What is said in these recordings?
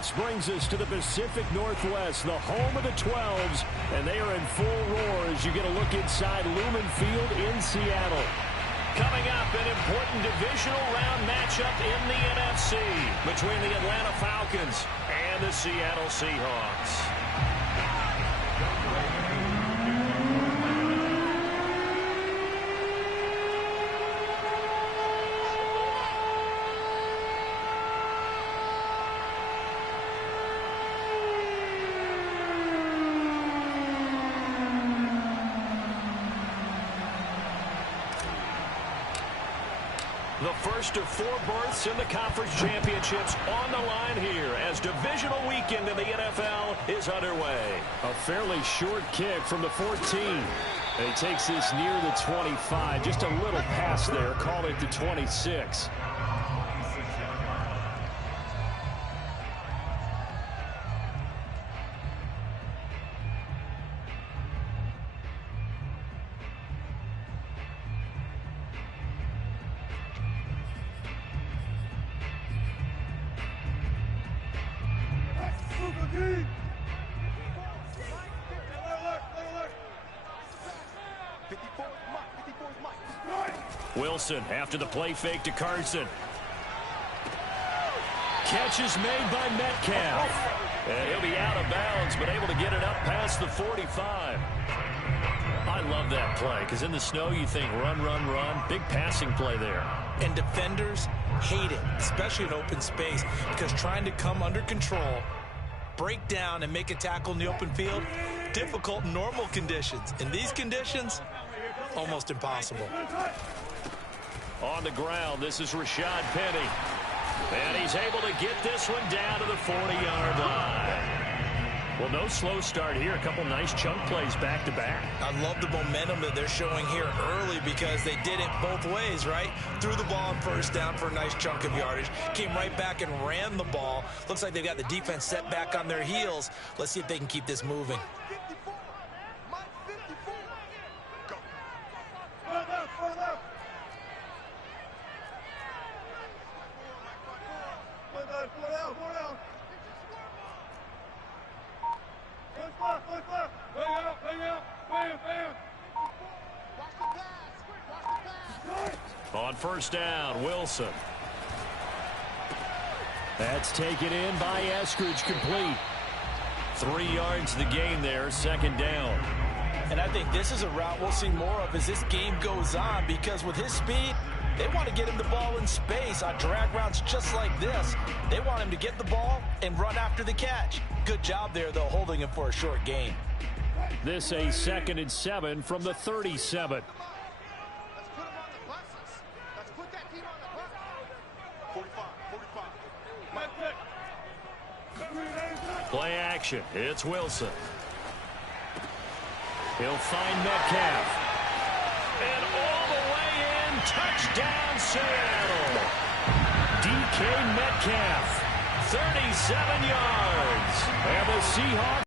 playoffs brings us to the Pacific Northwest, the home of the 12s, and they are in full roar as you get a look inside Lumen Field in Seattle. Coming up, an important divisional round matchup in the NFC between the Atlanta Falcons and the Seattle Seahawks. The first of 4 berths in the conference championships on the line here as divisional weekend in the NFL is underway. A fairly short kick from the 14. He takes this near the 25. Just a little pass there. Call it the 26. Wilson after the play fake to Carson. Catch is made by Metcalf. And he'll be out of bounds, but able to get it up past the 45. I love that play because in the snow you think run, run, run. Big passing play there. And defenders hate it, especially in open space, because trying to come under control, break down, and make a tackle in the open field, difficult in normal conditions. In these conditions, almost impossible. On the ground, this is Rashad Penny. And he's able to get this one down to the 40-yard line. Well, no slow start here. A couple nice chunk plays back-to-back. I love the momentum that they're showing here early because they did it both ways, right? Threw the ball on first down for a nice chunk of yardage. Came right back and ran the ball. Looks like they've got the defense set back on their heels. Let's see if they can keep this moving. On first down, Wilson. That's taken in by Eskridge, complete. 3 yards the gain there, second down. And I think this is a route we'll see more of as this game goes on because with his speed, they want to get him the ball in space on drag routes just like this. They want him to get the ball and run after the catch. Good job there, though, holding him for a short gain. This a 2nd and 7 from the 37. Play action. It's Wilson. He'll find Metcalf. And all the way in. Touchdown, Seattle. DK Metcalf. 37 yards. And the Seahawks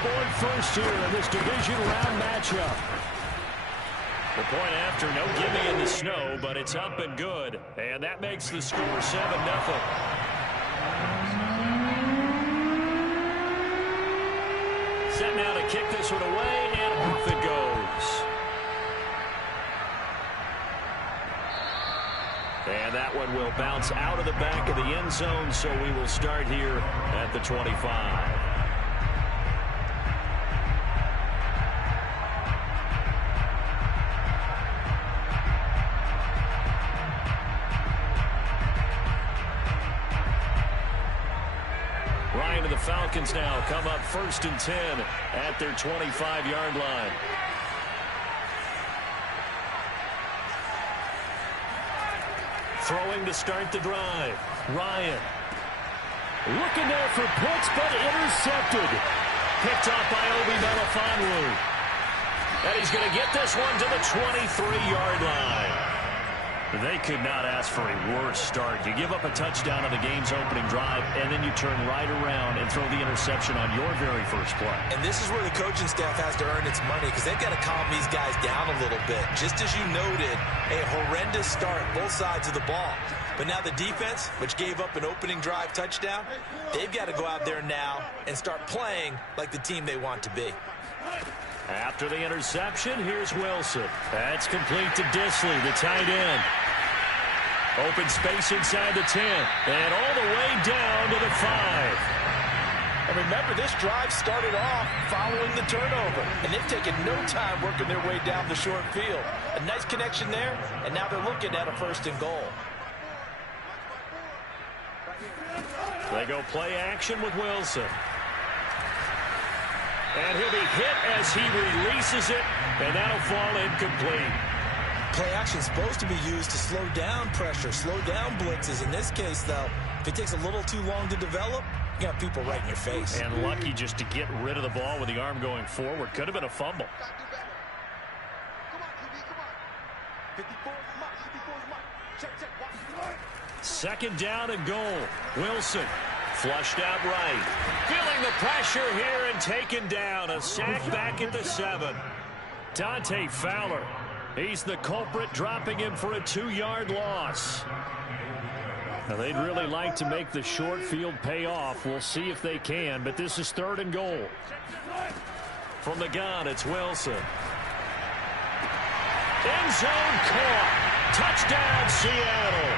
scored first here in this division round matchup. The point after, no gimme in the snow, but it's up and good. And that makes the score 7-0. Set now to kick this one away, and off it goes. And that one will bounce out of the back of the end zone, so we will start here at the 25. Ryan and the Falcons now come up 1st and 10 at their 25-yard line. Throwing to start the drive. Ryan. Looking there for puts, but intercepted. Picked off by Obi Melifonwu. And he's going to get this one to the 23-yard line. They could not ask for a worse start. You give up a touchdown on the game's opening drive, and then you turn right around and throw the interception on your very first play. And this is where the coaching staff has to earn its money because they've got to calm these guys down a little bit. Just as you noted, a horrendous start, both sides of the ball. But now the defense, which gave up an opening drive touchdown, they've got to go out there now and start playing like the team they want to be. After the interception, here's Wilson. That's complete to Disley, the tight end. Open space inside the 10. And all the way down to the 5. And remember, this drive started off following the turnover. And they've taken no time working their way down the short field. A nice connection there, and now they're looking at a 1st and goal. They go play action with Wilson. And he'll be hit as he releases it, and that'll fall incomplete. Play action is supposed to be used to slow down pressure, slow down blitzes. In this case, though, if it takes a little too long to develop, you got people right in your face. And lucky just to get rid of the ball with the arm going forward. Could have been a fumble. Second down and goal. Wilson flushed out right. Feeling the pressure here and taken down. A sack back at the 7. Dante Fowler. He's the culprit, dropping him for a 2-yard loss. Now, they'd really like to make the short field pay off. We'll see if they can, but this is 3rd and goal. From the gun, it's Wilson. End zone caught. Touchdown, Seattle.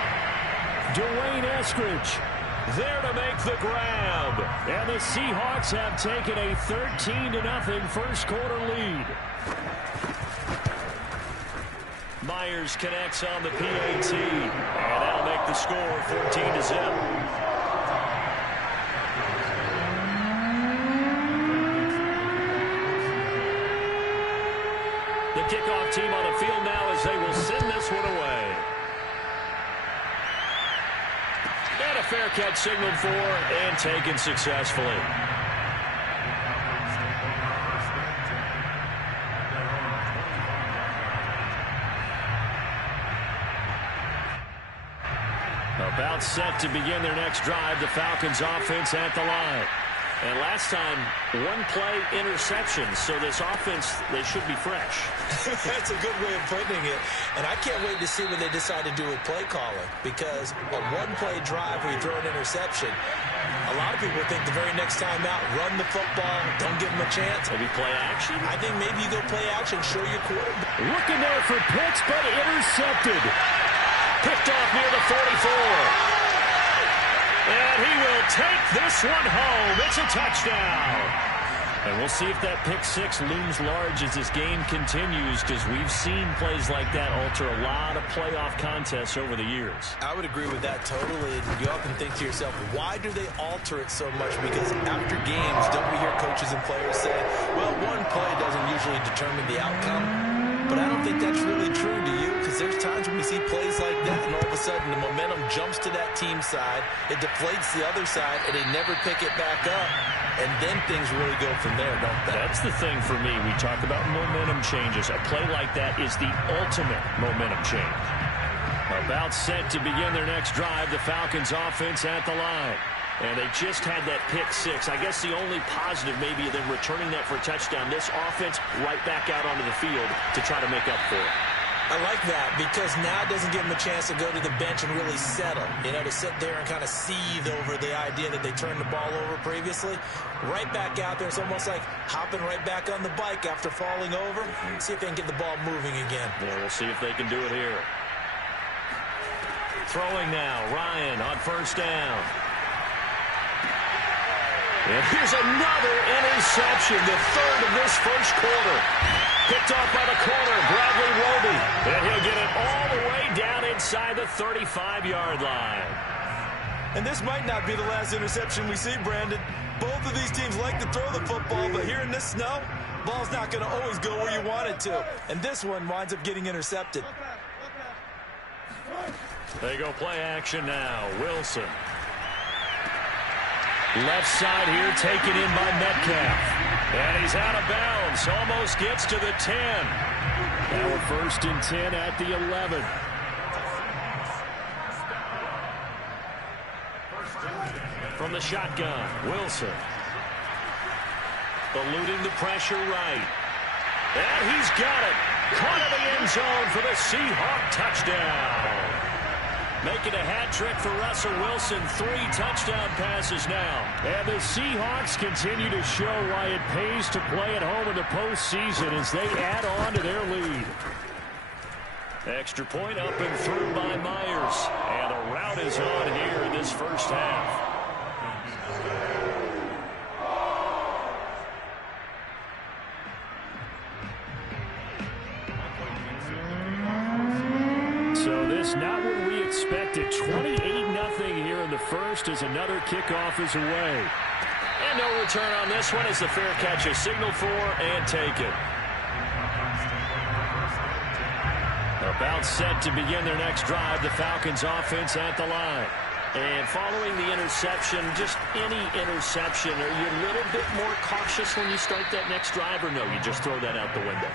Dwayne Eskridge there to make the grab. And the Seahawks have taken a 13-0 first quarter lead. Myers connects on the PAT. And that'll make the score 14-0. The kickoff team on the field now as they will send this one away. And a fair catch signaled for and taken successfully. About set to begin their next drive, the Falcons offense at the line. And last time, 1-play interception, so this offense, they should be fresh. That's a good way of putting it. And I can't wait to see what they decide to do with play calling, because a 1-play drive where you throw an interception, a lot of people think the very next time out, run the football, don't give them a chance. Maybe play action? I think maybe you go play action, show your quarterback. Looking there for Pitts, but intercepted. Picked off near the 44. And he will take this one home. It's a touchdown. And we'll see if that pick 6 looms large as this game continues, because we've seen plays like that alter a lot of playoff contests over the years. I would agree with that totally. And you often think to yourself, why do they alter it so much? Because after games, don't we hear coaches and players say, well, one play doesn't usually determine the outcome? But I don't think that's really true, do you? Because there's times when we see plays like that, and all of a sudden the momentum jumps to that team side, it deflates the other side, and they never pick it back up. And then things really go from there, don't they? That's the thing for me. We talk about momentum changes. A play like that is the ultimate momentum change. About set to begin their next drive, the Falcons offense at the line. And they just had that pick 6. I guess the only positive maybe than returning that for a touchdown, this offense right back out onto the field to try to make up for it. I like that, because now it doesn't give them a chance to go to the bench and really settle, to sit there and kind of seethe over the idea that they turned the ball over previously. Right back out there, it's almost like hopping right back on the bike after falling over. See if they can get the ball moving again. Yeah, we'll see if they can do it here. Throwing now, Ryan on first down. And here's another interception, the 3rd of this first quarter. Picked off by the corner, Bradley Roby. And he'll get it all the way down inside the 35-yard line. And this might not be the last interception we see, Brandon. Both of these teams like to throw the football, but here in this snow, ball's not going to always go where you want it to. And this one winds up getting intercepted. They go play action now. Wilson. Left side here, taken in by Metcalf. And he's out of bounds. Almost gets to the 10. Now we're 1st and 10 at the 11. From the shotgun, Wilson. Eluding the pressure right. And he's got it. Caught in the end zone for the Seahawk touchdown. Making a hat trick for Russell Wilson. 3 touchdown passes now. And the Seahawks continue to show why it pays to play at home in the postseason as they add on to their lead. Extra point up and through by Myers. And a rout is on here in this first half. So this not what we expected. 28-0 here in the first as another kickoff is away. And no return on this one as the fair catch is signaled for and taken. About set to begin their next drive, the Falcons offense at the line. And following the interception, just any interception, are you a little bit more cautious when you start that next drive, or no, you just throw that out the window?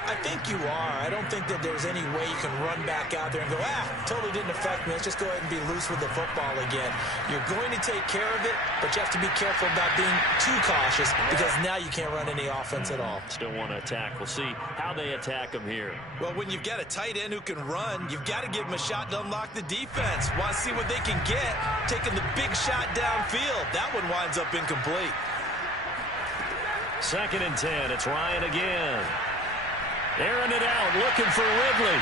I think you are. I don't think that there's any way you can run back out there and go, totally didn't affect me. Let's just go ahead and be loose with the football again. You're going to take care of it, but you have to be careful about being too cautious because now you can't run any offense at all. Still want to attack. We'll see how they attack them here. Well, when you've got a tight end who can run, you've got to give him a shot to unlock the defense. Want to see what they can get, taking the big shot downfield. That one winds up incomplete. 2nd and 10. It's Ryan again. Airing it out, looking for Ridley.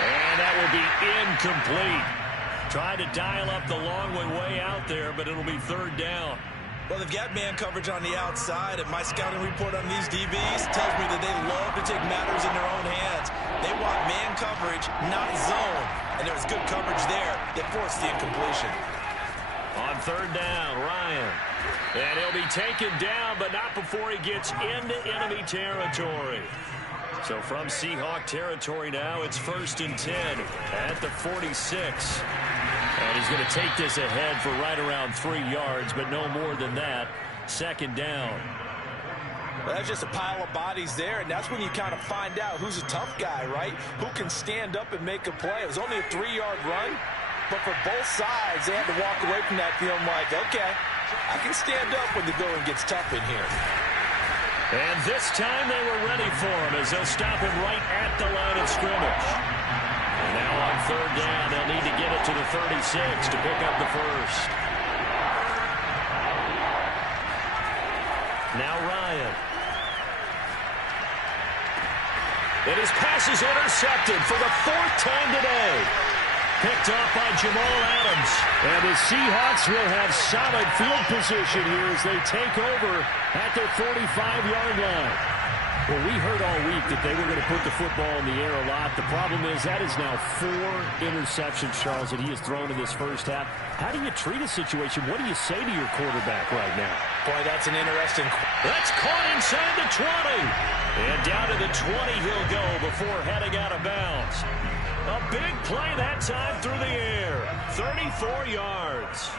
And that will be incomplete. Tried to dial up the long way out there, but it'll be 3rd down. Well, they've got man coverage on the outside, and my scouting report on these DBs tells me that they love to take matters in their own hands. They want man coverage, not zone. And there was good coverage there that forced the incompletion. On 3rd down, Ryan. And he'll be taken down, but not before he gets into enemy territory. So from Seahawk territory now, it's 1st and 10 at the 46. And he's going to take this ahead for right around 3 yards, but no more than that. 2nd down. Well, that's just a pile of bodies there, and that's when you kind of find out who's a tough guy, right? Who can stand up and make a play. It was only a 3-yard run, but for both sides, they had to walk away from that feeling like, okay, I can stand up when the going gets tough in here. And this time they were ready for him as they'll stop him right at the line of scrimmage. And now on 3rd down, they'll need to get it to the 36 to pick up the first. Now Ryan. And his pass is intercepted for the 4th time today. Picked off by Jamal Adams. And the Seahawks will have solid field position here as they take over at their 45-yard line. Well, we heard all week that they were going to put the football in the air a lot. The problem is that is now 4 interceptions, Charles, that he has thrown in this first half. How do you treat a situation? What do you say to your quarterback right now? Boy, that's an interesting. That's caught inside the 20. And down to the 20 he'll go before heading out of bounds. A big play that time through the air. 34 yards.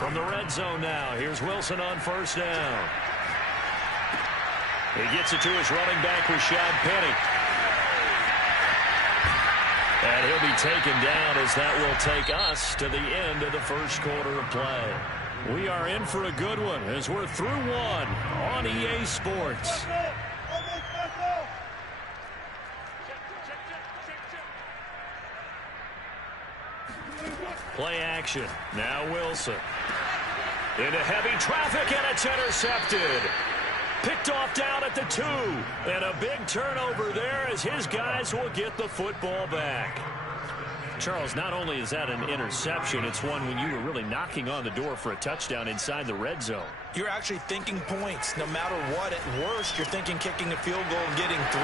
From the red zone now, here's Wilson on 1st down. He gets it to his running back, Rashad Penny. And he'll be taken down as that will take us to the end of the first quarter of play. We are in for a good one as we're through one on EA Sports. Play action. Now Wilson. Into heavy traffic, and it's intercepted. Picked off down at the 2. And a big turnover there as his guys will get the football back. Charles, not only is that an interception, it's one when you were really knocking on the door for a touchdown inside the red zone. You're actually thinking points. No matter what, at worst, you're thinking kicking a field goal and getting 3.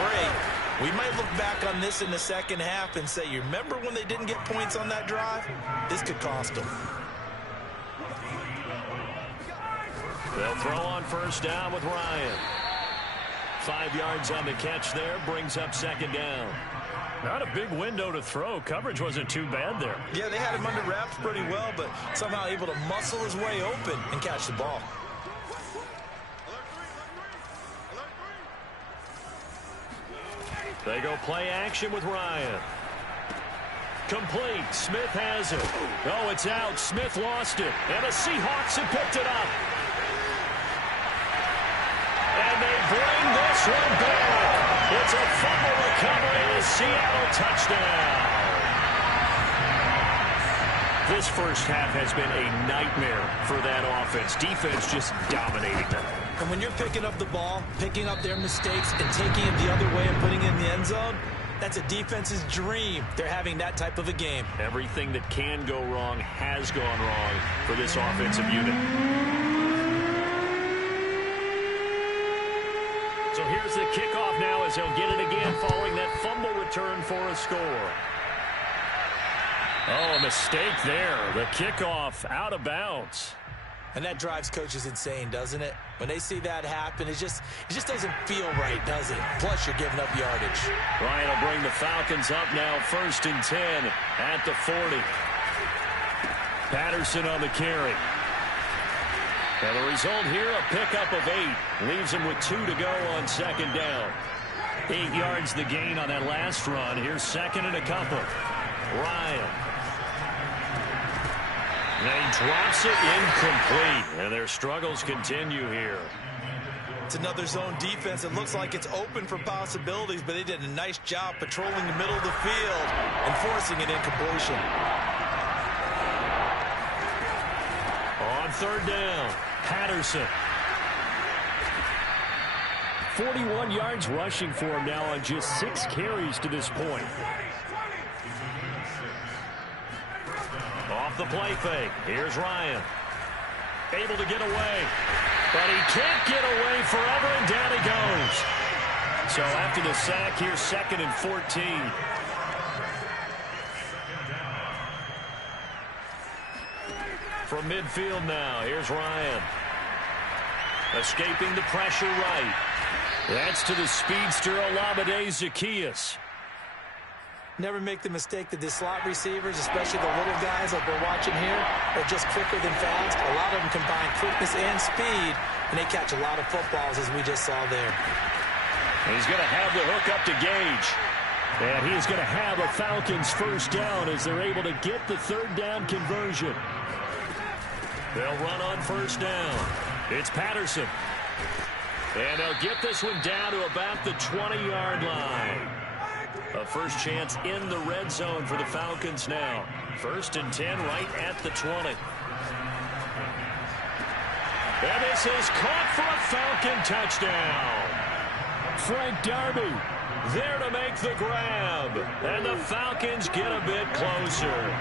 We might look back on this in the second half and say, you remember when they didn't get points on that drive? This could cost them. They'll throw on 1st down with Ryan. 5 yards on the catch there, brings up 2nd down. Not a big window to throw. Coverage wasn't too bad there. Yeah, they had him under wraps pretty well, but somehow able to muscle his way open and catch the ball. They go play action with Ryan. Complete. Smith has it. Oh, it's out. Smith lost it. And the Seahawks have picked it up. And they bring this one back. It's a fumble recovery and a Seattle touchdown. This first half has been a nightmare for that offense. Defense just dominating them. And when you're picking up the ball, picking up their mistakes, and taking it the other way and putting it in the end zone, that's a defense's dream. They're having that type of a game. Everything that can go wrong has gone wrong for this offensive unit. So here's the kickoff now as he'll get it again following that fumble return for a score. Oh, a mistake there. The kickoff out of bounds. And that drives coaches insane, doesn't it? When they see that happen, it just doesn't feel right, does it? Plus, you're giving up yardage. Ryan will bring the Falcons up now, 1st and 10 at the 40. Patterson on the carry. And the result here, a pickup of 8. Leaves him with 2 to go on 2nd down. 8 yards the gain on that last run. Here's 2nd and a couple. Ryan. And he drops it incomplete. And their struggles continue here. It's another zone defense. It looks like it's open for possibilities, but they did a nice job patrolling the middle of the field and forcing an incompletion. On 3rd down, Patterson. 41 yards rushing for him now on just 6 carries to this point. Off the play fake. Here's Ryan. Able to get away. But he can't get away forever, and down he goes. So after the sack, here's 2nd and 14. From midfield now, here's Ryan. Escaping the pressure right. That's to the speedster Olamide Zaccheaus. Never make the mistake that the slot receivers, especially the little guys like we're watching here, are just quicker than fast. A lot of them combine quickness and speed, and they catch a lot of footballs, as we just saw there. He's going to have the hook up to Gage. And he is going to have a Falcons 1st down as they're able to get the 3rd down conversion. They'll run on 1st down. It's Patterson. And they'll get this one down to about the 20-yard line. A first chance in the red zone for the Falcons now. 1st and 10 right at the 20. And this is caught for a Falcon touchdown. Frank Darby there to make the grab. And the Falcons get a bit closer.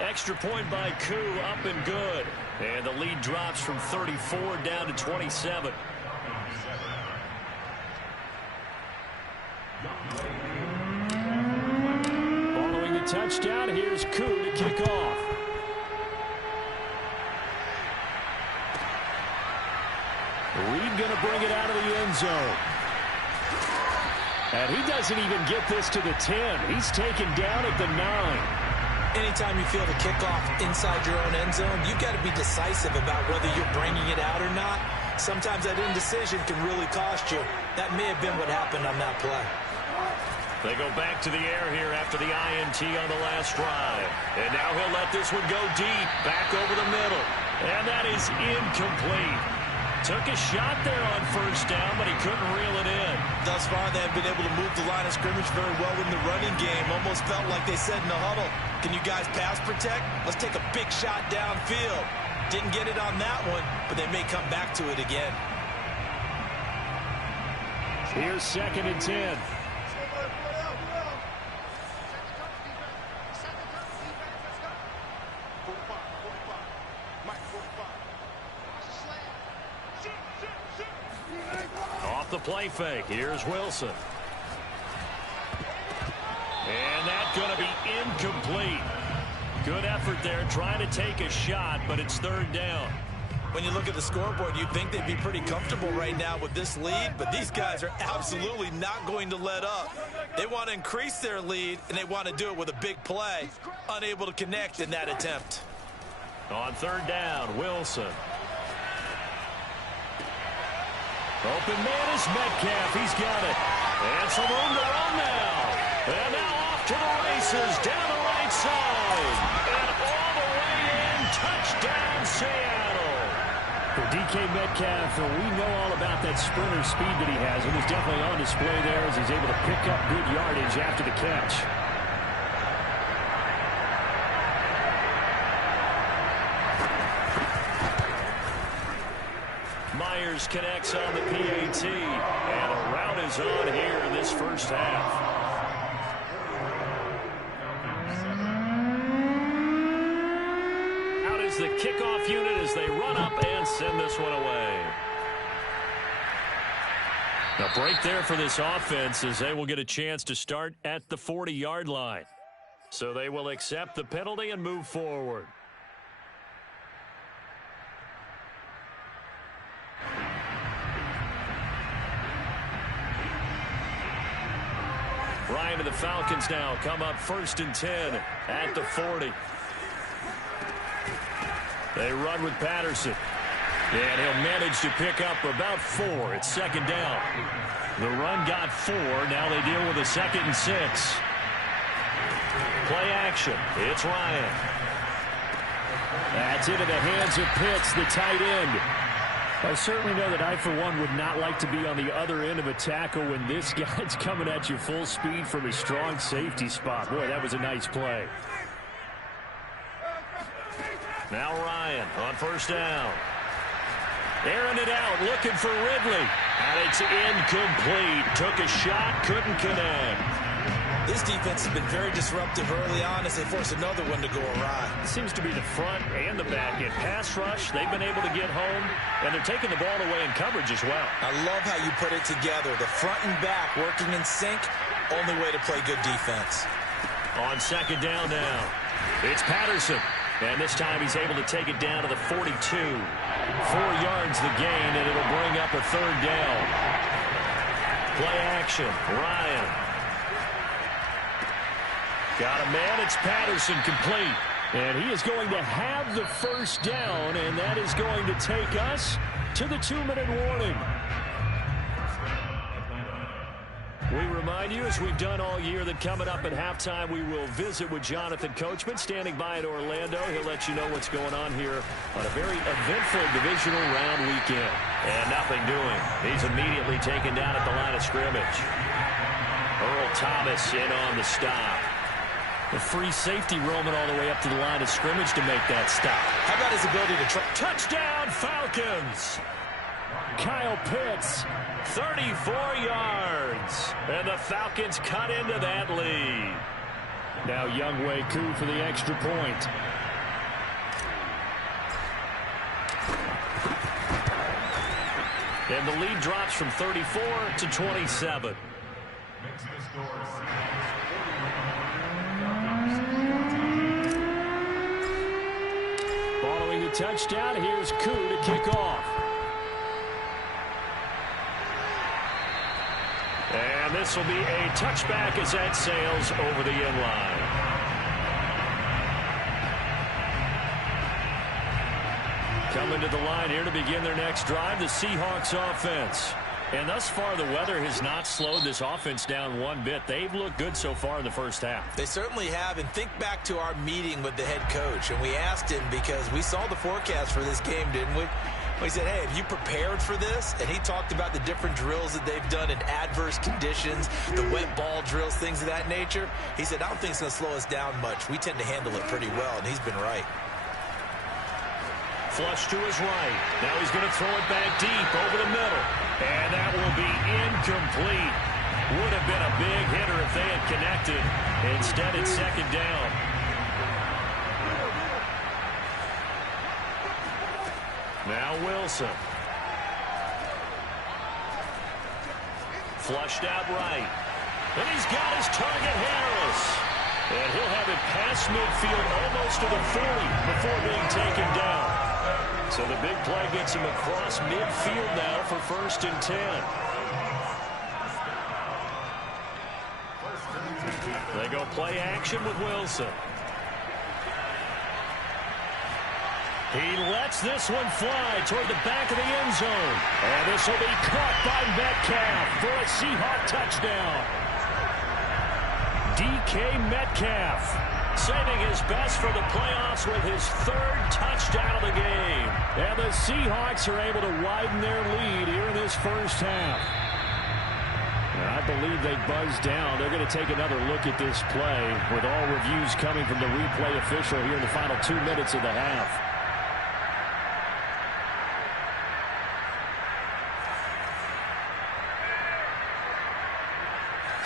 Extra point by Koo, up and good. And the lead drops from 34 down to 27. Following the touchdown, here's Koo to kick off. Reed going to bring it out of the end zone. And he doesn't even get this to the 10. He's taken down at the 9. Anytime you feel the kickoff inside your own end zone, you've got to be decisive about whether you're bringing it out or not. Sometimes that indecision can really cost you. That may have been what happened on that play. They go back to the air here after the INT on the last drive. And now he'll let this one go deep, back over the middle. And that is incomplete. Took a shot there on 1st down, but he couldn't reel it in. Thus far, they have been able to move the line of scrimmage very well in the running game. Almost felt like they said in the huddle, can you guys pass protect? Let's take a big shot downfield. Didn't get it on that one, but they may come back to it again. Here's 2nd and 10. Off the play fake. Here's Wilson. And that's going to be incomplete. Good effort there, trying to take a shot, but it's 3rd down. When you look at the scoreboard, you'd think they'd be pretty comfortable right now with this lead, but these guys are absolutely not going to let up. They want to increase their lead, and they want to do it with a big play. Unable to connect in that attempt. On 3rd down, Wilson. Open man is Metcalf. He's got it. And some room to run now. And now off to the races down the right side. And all the way in. Touchdown, Seattle. For DK Metcalf, we know all about that sprinter speed that he has. It was definitely on display there as he's able to pick up good yardage after the catch. Myers connects on the PAT, and a rout is on here in this first half. The kickoff unit as they run up and send this one away. A break there for this offense as they will get a chance to start at the 40-yard line. So they will accept the penalty and move forward. Ryan and the Falcons now come up 1st and 10 at the 40. They run with Patterson. And he'll manage to pick up about 4. It's 2nd down. The run got 4. Now they deal with a 2nd and 6. Play action. It's Ryan. That's into the hands of Pitts, the tight end. I certainly know that I, for one, would not like to be on the other end of a tackle when this guy's coming at you full speed from a strong safety spot. Boy, that was a nice play. Now Ryan on 1st down. Airing it out, looking for Ridley. And it's incomplete. Took a shot, couldn't connect. This defense has been very disruptive early on as they force another one to go awry. It seems to be the front and the back end. Pass rush, they've been able to get home, and they're taking the ball away in coverage as well. I love how you put it together. The front and back working in sync, only way to play good defense. On 2nd down now, it's Patterson. And this time he's able to take it down to the 42. 4 yards the gain, and it'll bring up a 3rd down. Play action. Ryan. Got a man. It's Patterson complete. And he is going to have the 1st down, and that is going to take us to the 2-minute warning. We remind you, as we've done all year, that coming up at halftime, we will visit with Jonathan Coachman, standing by in Orlando. He'll let you know what's going on here on a very eventful divisional round weekend. And nothing doing. He's immediately taken down at the line of scrimmage. Earl Thomas in on the stop. The free safety roaming all the way up to the line of scrimmage to make that stop. How about his ability to touchdown, Falcons! Kyle Pitts, 34 yards. And the Falcons cut into that lead. Now Younghoe Koo for the extra point. And the lead drops from 34 to 27. Following the touchdown, here's Koo to kick off. And this will be a touchback as that sails over the end line. Coming to the line here to begin their next drive, the Seahawks offense. And thus far, the weather has not slowed this offense down one bit. They've looked good so far in the first half. They certainly have. And think back to our meeting with the head coach. And we asked him because we saw the forecast for this game, didn't we? He said, hey, have you prepared for this? And he talked about the different drills that they've done in adverse conditions, the wet ball drills, things of that nature. He said, I don't think it's going to slow us down much. We tend to handle it pretty well, and he's been right. Flush to his right. Now he's going to throw it back deep over the middle. And that will be incomplete. Would have been a big hitter if they had connected. Instead, it's 2nd down. Now Wilson. Flushed out right. And he's got his target, Harris. And he'll have it past midfield almost to the 40 before being taken down. So the big play gets him across midfield now for 1st and 10. They go play action with Wilson. He lets this one fly toward the back of the end zone. And this will be caught by Metcalf for a Seahawk touchdown. DK Metcalf saving his best for the playoffs with his third touchdown of the game. And the Seahawks are able to widen their lead here in this first half. And I believe they buzzed down. They're going to take another look at this play with all reviews coming from the replay official here in the final 2 minutes of the half.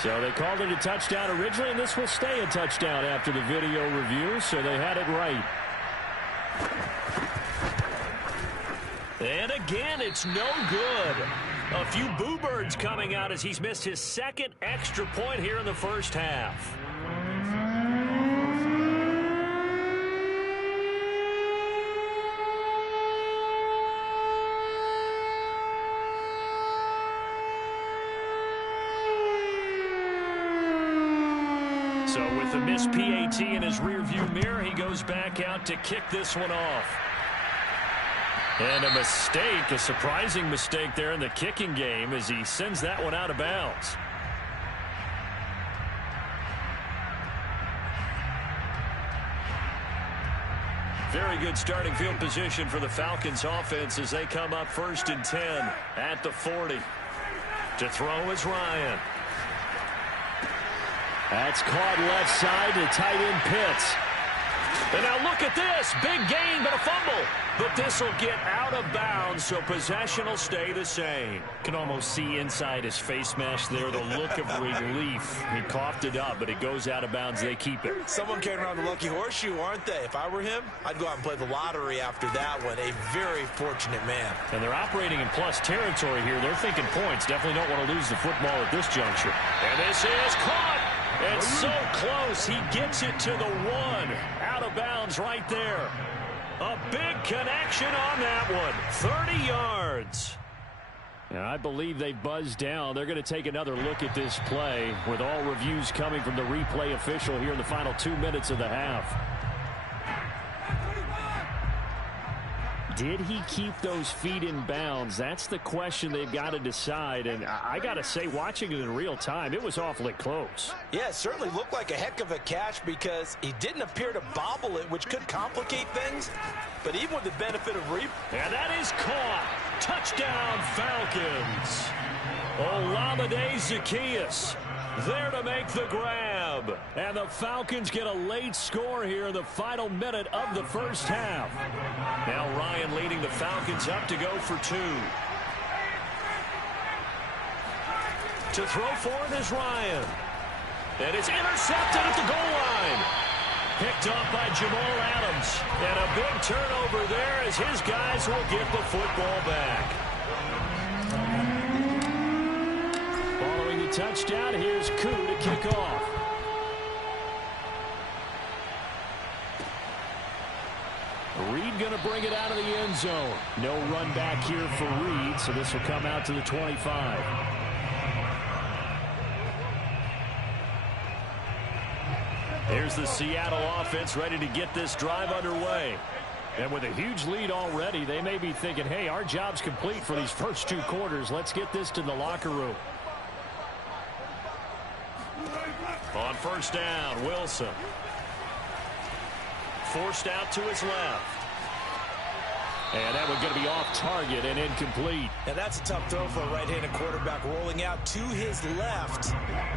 So they called it a touchdown originally, and this will stay a touchdown after the video review, so they had it right. And again, it's no good. A few boo birds coming out as he's missed his second extra point here in the first half. So with the missed PAT in his rearview mirror, he goes back out to kick this one off. And a mistake, a surprising mistake there in the kicking game as he sends that one out of bounds. Very good starting field position for the Falcons offense as they come up 1st and 10 at the 40. To throw is Ryan. That's caught left side to tight end Pitts. And now look at this. Big gain, but a fumble. But this will get out of bounds, so possession will stay the same. Can almost see inside his face mesh there the look of relief. He coughed it up, but it goes out of bounds. They keep it. Someone came around the lucky horseshoe, aren't they? If I were him, I'd go out and play the lottery after that one. A very fortunate man. And they're operating in plus territory here. They're thinking points. Definitely don't want to lose the football at this juncture. And this is caught. It's so close. He gets it to the 1. Out of bounds right there. A big connection on that one. 30 yards. And I believe they buzzed down. They're going to take another look at this play with all reviews coming from the replay official here in the final 2 minutes of the half. Did he keep those feet in bounds? That's the question they've got to decide. And I got to say, watching it in real time, it was awfully close. Yeah, it certainly looked like a heck of a catch because he didn't appear to bobble it, which could complicate things. But even with the benefit of and that is caught. Touchdown, Falcons. Olamide Zaccheaus there to make the grab. And the Falcons get a late score here in the final minute of the first half. Now Ryan leading the Falcons up to go for 2. To throw for it is Ryan. And it's intercepted at the goal line. Picked up by Jamal Adams. And a big turnover there as his guys will get the football back. Following the touchdown, here's Koo to kick off. Reed going to bring it out of the end zone. No run back here for Reed, so this will come out to the 25. Here's the Seattle offense ready to get this drive underway. And with a huge lead already, they may be thinking, hey, our job's complete for these first 2 quarters. Let's get this to the locker room. On first down, Wilson. Forced out to his left. And that one's going to be off target and incomplete. And that's a tough throw for a right-handed quarterback, rolling out to his left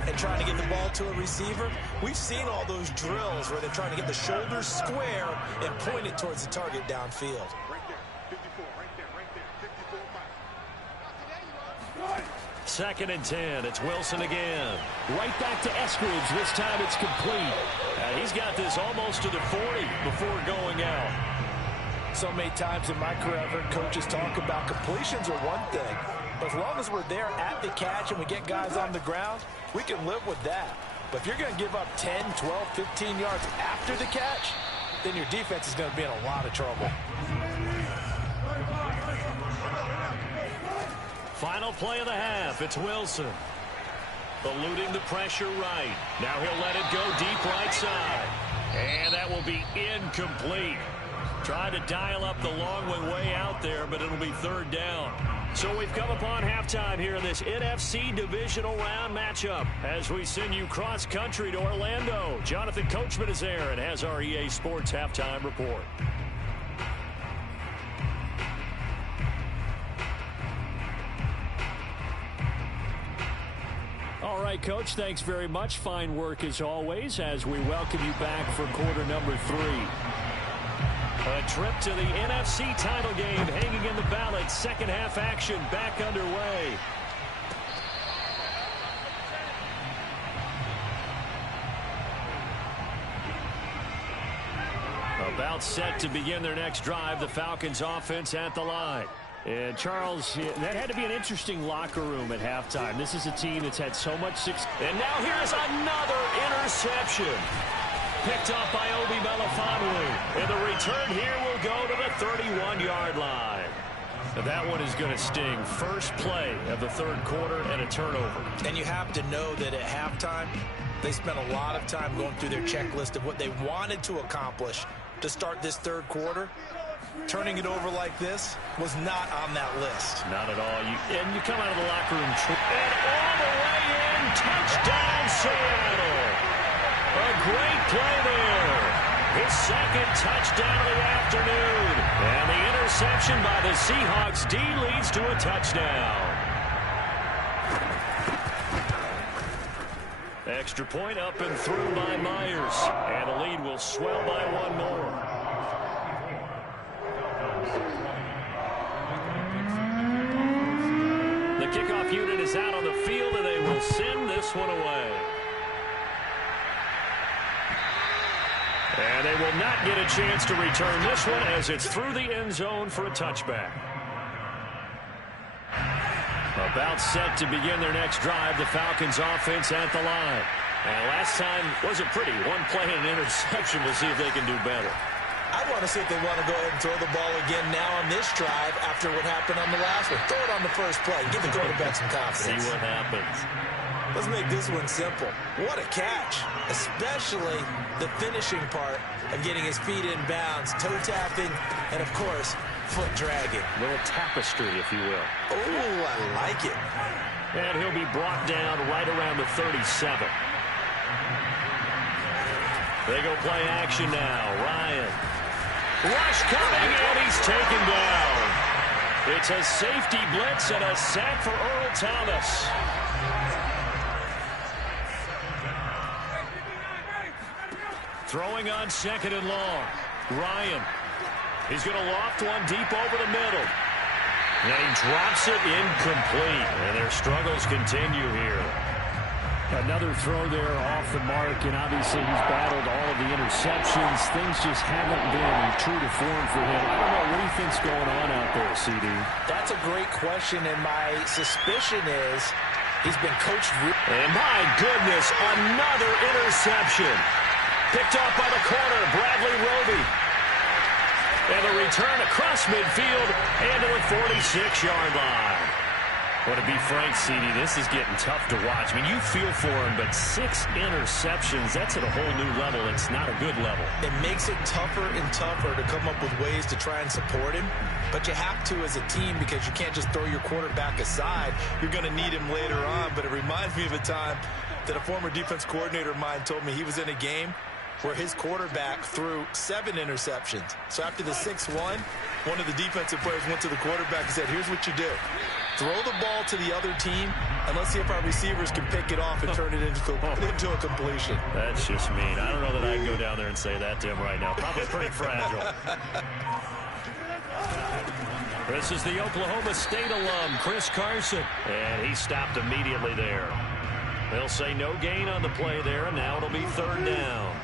and trying to get the ball to a receiver. We've seen all those drills where they're trying to get the shoulders square and point it towards the target downfield. Second and 10. It's Wilson again. Right back to Eskridge. This time it's complete. He's got this almost to the 40 before going out. So many times in my career, I've heard coaches talk about completions are one thing. But as long as we're there at the catch and we get guys on the ground, we can live with that. But if you're going to give up 10, 12, 15 yards after the catch, then your defense is going to be in a lot of trouble. Final play of the half. It's Wilson. Eluding the pressure right. Now he'll let it go deep right side. And that will be incomplete. Trying to dial up the long one way out there, but it'll be third down. So we've come upon halftime here in this NFC Divisional Round matchup as we send you cross-country to Orlando. Jonathan Coachman is there and has our EA Sports Halftime Report. All right, Coach, thanks very much. Fine work as always as we welcome you back for quarter number 3. A trip to the NFC title game hanging in the balance. Second half action back underway. About set to begin their next drive. The Falcons offense at the line. And Charles, that had to be an interesting locker room at halftime. This is a team that's had so much success. And now here's another interception. Picked up by Obi Melifonwu. And the return here will go to the 31-yard line. Now that one is going to sting. First play of the third quarter and a turnover. And you have to know that at halftime, they spent a lot of time going through their checklist of what they wanted to accomplish to start this third quarter. Turning it over like this was not on that list. Not at all. And you come out of the locker room. And all the way in. Touchdown, Seattle. A great play there. His second touchdown of the afternoon. And the interception by the Seahawks. D leads to a touchdown. Extra point up and through by Myers. And the lead will swell by one more. The kickoff unit is out on the field, and they will send this one away. And they will not get a chance to return this one as it's through the end zone for a touchback. About set to begin their next drive, the Falcons offense at the line. And last time wasn't pretty. One play and an interception. We'll see if they can do better. I want to see if they want to go ahead and throw the ball again now on this drive after what happened on the last one. Throw it on the first play. Give the quarterback some confidence. See what happens. Let's make this one simple. What a catch, especially the finishing part of getting his feet in bounds, toe tapping, and, of course, foot dragging. A little tapestry, if you will. Oh, I like it. And he'll be brought down right around the 37. They go play action now. Ryan. Rush coming, and he's taken down. It's a safety blitz and a sack for Earl Thomas. Throwing on second and long. Ryan. He's going to loft one deep over the middle. And he drops it incomplete. And their struggles continue here. Another throw there off the mark, and obviously he's battled all of the interceptions. Things just haven't been true to form for him. I don't know what he thinks going on out there, CD. That's a great question, and my suspicion is he's been coached. And my goodness, another interception. Picked off by the corner, Bradley Roby. And a return across midfield and to the 46-yard line. Well, to be frank, CD, this is getting tough to watch. I mean, you feel for him, but 6 interceptions, that's at a whole new level. It's not a good level. It makes it tougher and tougher to come up with ways to try and support him. But you have to as a team because you can't just throw your quarterback aside. You're going to need him later on. But it reminds me of a time that a former defense coordinator of mine told me he was in a game where his quarterback threw 7 interceptions. So after the 6-1, one of the defensive players went to the quarterback and said, here's what you do. Throw the ball to the other team, and let's see if our receivers can pick it off and turn it into a completion. That's just mean. I don't know that I can go down there and say that to him right now. Probably pretty fragile. This is the Oklahoma State alum, Chris Carson. And he stopped immediately there. They'll say no gain on the play there, and now it'll be third down.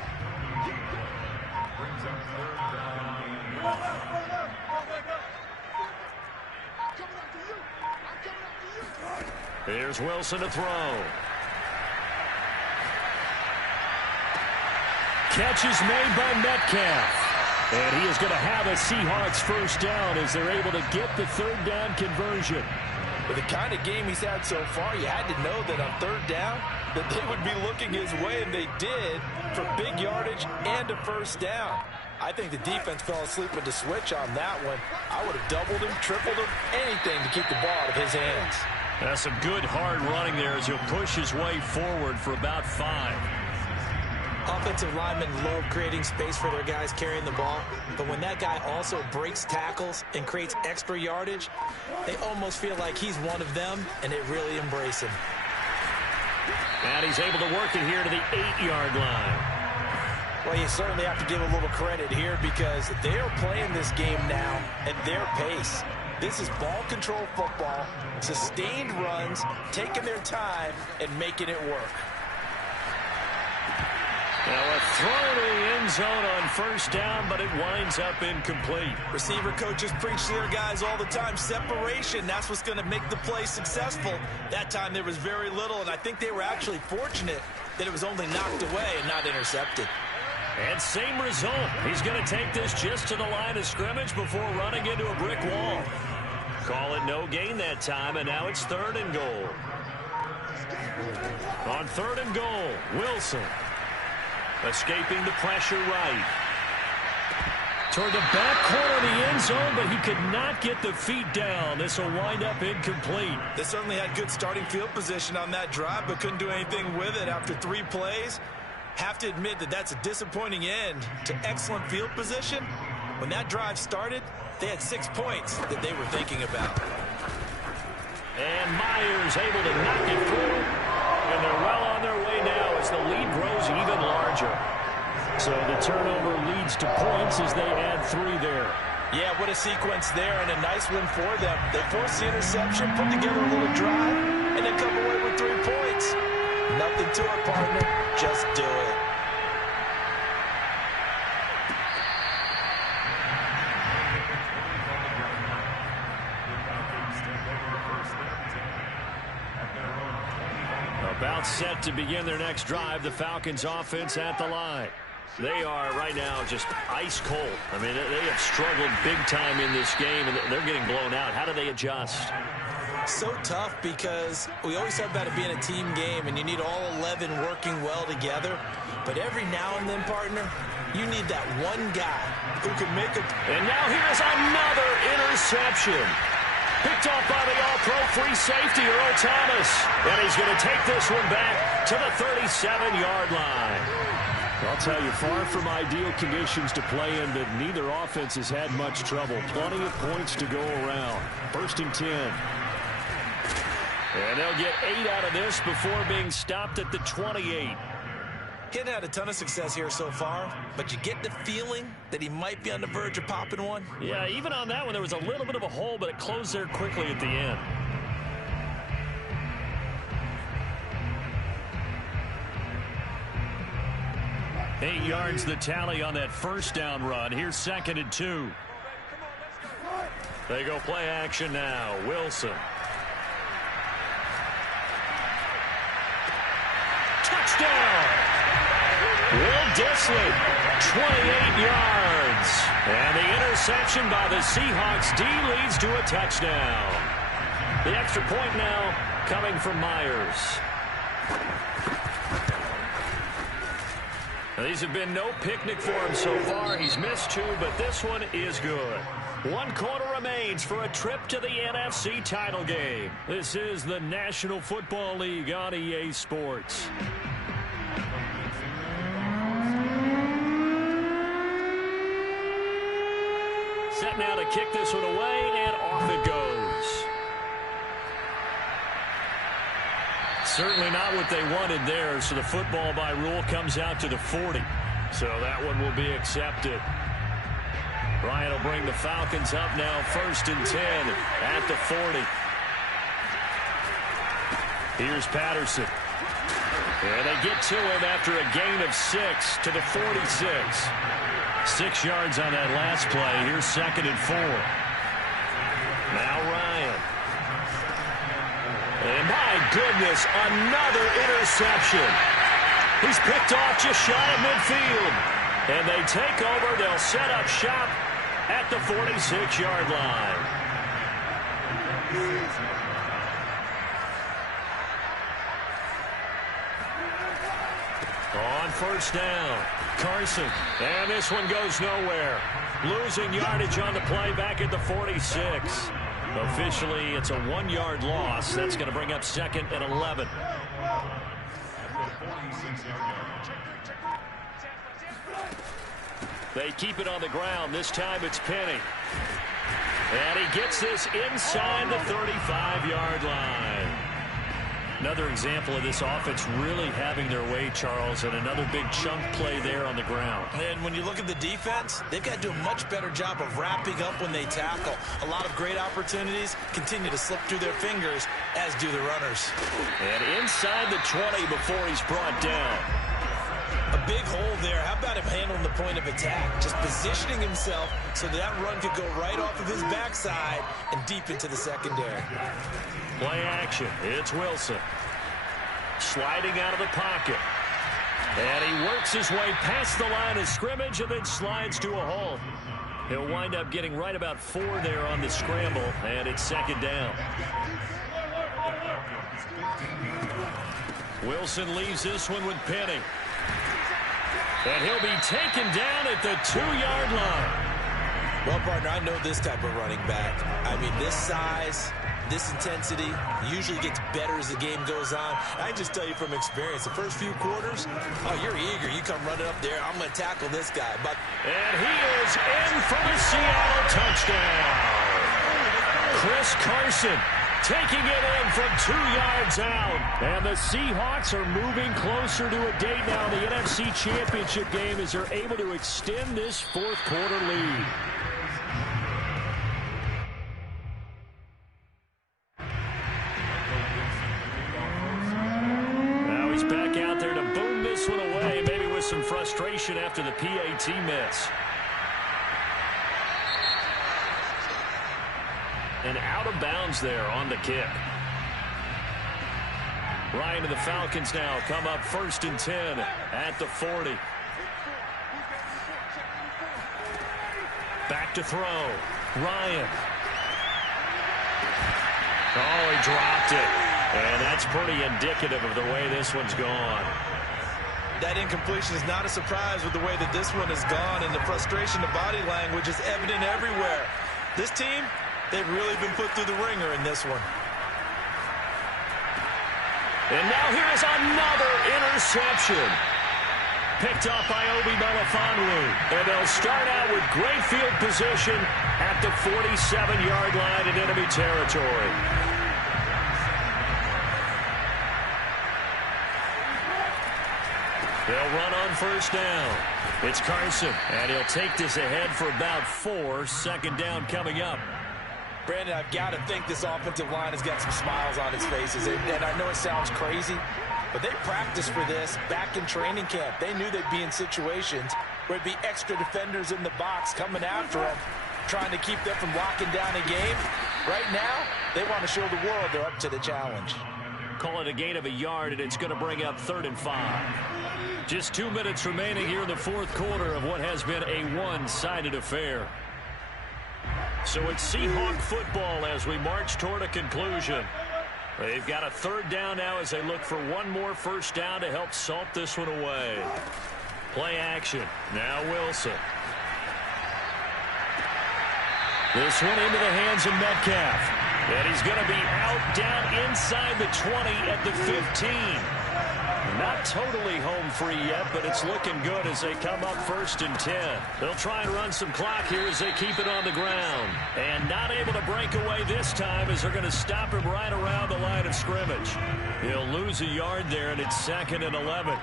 Here's Wilson to throw. Catch is made by Metcalf. And he is going to have a Seahawks first down as they're able to get the third down conversion. With the kind of game he's had so far, you had to know that on third down that they would be looking his way, and they did, for big yardage and a first down. I think the defense fell asleep with the switch on that one. I would have doubled him, tripled him, anything to keep the ball out of his hands. That's some good hard running there as he'll push his way forward for about 5. Offensive linemen love creating space for their guys carrying the ball, but when that guy also breaks tackles and creates extra yardage, they almost feel like he's one of them, and they really embrace him. And he's able to work it here to the 8-yard line. Well, you certainly have to give a little credit here because they are playing this game now at their pace. This is ball control football, sustained runs, taking their time, and making it work. Now a throw to the end zone on first down, but it winds up incomplete. Receiver coaches preach to their guys all the time. Separation, that's what's going to make the play successful. That time there was very little, and I think they were actually fortunate that it was only knocked away and not intercepted. And same result. He's going to take this just to the line of scrimmage before running into a brick wall. Call it no gain that time, and now it's 3rd and goal. On 3rd and goal, Wilson. Escaping the pressure right. Toward the back corner of the end zone, but he could not get the feet down. This will wind up incomplete. They certainly had good starting field position on that drive, but couldn't do anything with it after 3 plays. Have to admit that that's a disappointing end to excellent field position. When that drive started, they had 6 points that they were thinking about. And Myers able to knock it through. And they're well on their way now as the lead grows even larger. So the turnover leads to points as they add 3 there. Yeah, what a sequence there and a nice win for them. They forced the interception, put together a little drive, and then come away with 3 points. Nothing to it, partner. Just do it. About set to begin their next drive, the Falcons offense at the line. They are right now just ice cold. I mean, they have struggled big time in this game, and they're getting blown out. How do they adjust? So tough because we always talk about it being a team game, and you need all 11 working well together. But every now and then, partner, you need that one guy who can make a... And now here's another interception. Picked off by the all-pro free safety, Earl Thomas. And he's going to take this one back to the 37-yard line. I'll tell you, far from ideal conditions to play in, but neither offense has had much trouble. Plenty of points to go around. 1st and 10. And they'll get 8 out of this before being stopped at the 28. He hadn't had a ton of success here so far, but you get the feeling that he might be on the verge of popping one. Yeah, even on that one, there was a little bit of a hole, but it closed there quickly at the end. Eight yards the tally on that first down run. Here's 2nd and 2. They go play action now. Wilson. Touchdown! Will Disley, 28 yards. And the interception by the Seahawks D leads to a touchdown. The extra point now coming from Myers. Now, these have been no picnic for him so far. He's missed 2, but this one is good. 1 quarter remains for a trip to the NFC title game. This is the National Football League on EA Sports. Set now to kick this one away, and off it goes. Certainly not what they wanted there, so the football by rule comes out to the 40. So that one will be accepted. Ryan will bring the Falcons up now, 1st and 10 at the 40. Here's Patterson. And they get to him after a gain of 6 to the 46. 6 yards on that last play. Here's 2nd and 4. Now Ryan. And my goodness, another interception. He's picked off just shy of midfield. And they take over. They'll set up shop at the 46-yard line. On first down. Carson. And this one goes nowhere. Losing yardage on the play back at the 46. Officially, it's a 1-yard loss. That's going to bring up 2nd and 11. They keep it on the ground. This time it's Penny. And he gets this inside the 35-yard line. Another example of this offense really having their way, Charles, and another big chunk play there on the ground. And when you look at the defense, they've got to do a much better job of wrapping up when they tackle. A lot of great opportunities continue to slip through their fingers, as do the runners. And inside the 20 before he's brought down. A big hole there. How about him handling the point of attack? Just positioning himself so that run could go right off of his backside and deep into the secondary. Play action. It's Wilson. Sliding out of the pocket. And he works his way past the line of scrimmage and then slides to a hole. He'll wind up getting right about 4 there on the scramble, and it's 2nd down. Wilson leaves this one with Penny. And he'll be taken down at the 2-yard line. Well, partner, I know this type of running back. I mean, this size, this intensity usually gets better as the game goes on. I just tell you from experience, the first few quarters, oh, you're eager. You come running up there, I'm going to tackle this guy. And he is in for the Seattle touchdown. Chris Carson taking it in from 2 yards out. And the Seahawks are moving closer to a date now in the NFC Championship game as they're able to extend this 4th quarter lead. Now he's back out there to boom this one away, maybe with some frustration after the PAT miss. And out of bounds there on the kick. Ryan and the Falcons now come up 1st and 10 at the 40. Back to throw. Ryan. Oh, he dropped it. And that's pretty indicative of the way this one's gone. That incompletion is not a surprise with the way that this one has gone, and the frustration, the body language is evident everywhere. This team, they've really been put through the ringer in this one. And now here's another interception. Picked up by Obi Melifonwu. And they'll start out with great field position at the 47-yard line in enemy territory. They'll run on 1st down. It's Carson, and he'll take this ahead for about 4. 2nd down coming up. Brandon, I've got to think this offensive line has got some smiles on its faces. And I know it sounds crazy, but they practiced for this back in training camp. They knew they'd be in situations where there'd be extra defenders in the box coming after them, trying to keep them from locking down a game. Right now, they want to show the world they're up to the challenge. Call it a gain of a yard, and it's going to bring up 3rd and 5. Just 2 minutes remaining here in the 4th quarter of what has been a one-sided affair. So it's Seahawk football as we march toward a conclusion. They've got a 3rd down now as they look for one more 1st down to help salt this one away. Play action. Now Wilson. This one into the hands of Metcalf. And he's going to be out down inside the 20 at the 15. Not totally home free yet, but it's looking good as they come up 1st and 10. They'll try and run some clock here as they keep it on the ground. And not able to break away this time as they're going to stop him right around the line of scrimmage. He'll lose a yard there, and it's 2nd and 11.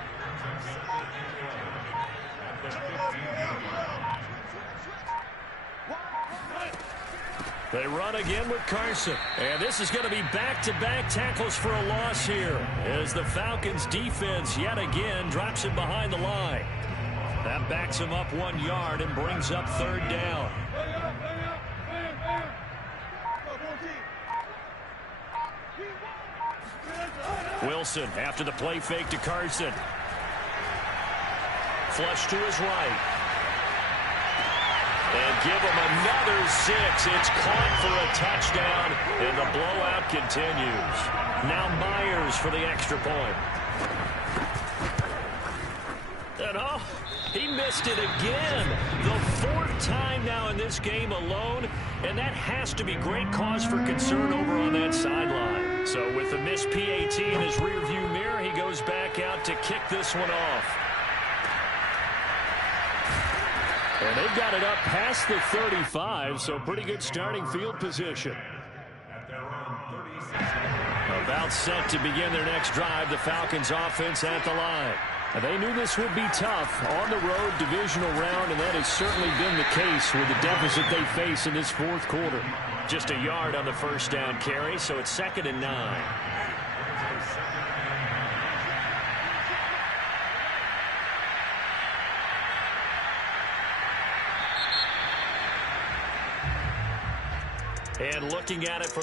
They run again with Carson. And this is going to be back-to-back tackles for a loss here as the Falcons defense yet again drops him behind the line. That backs him up 1 yard and brings up 3rd down. Wilson after the play fake to Carson. Flush to his right. And give him another 6. It's caught for a touchdown, and the blowout continues. Now Myers for the extra point. And oh, he missed it again. The fourth time now in this game alone, and that has to be great cause for concern over on that sideline. So with the missed PAT in his rearview mirror, he goes back out to kick this one off. And they've got it up past the 35, so pretty good starting field position. About set to begin their next drive, the Falcons offense at the line. They knew this would be tough on the road, divisional round, and that has certainly been the case with the deficit they face in this fourth quarter. Just a yard on the first down carry, so it's 2nd and 9. And looking at it from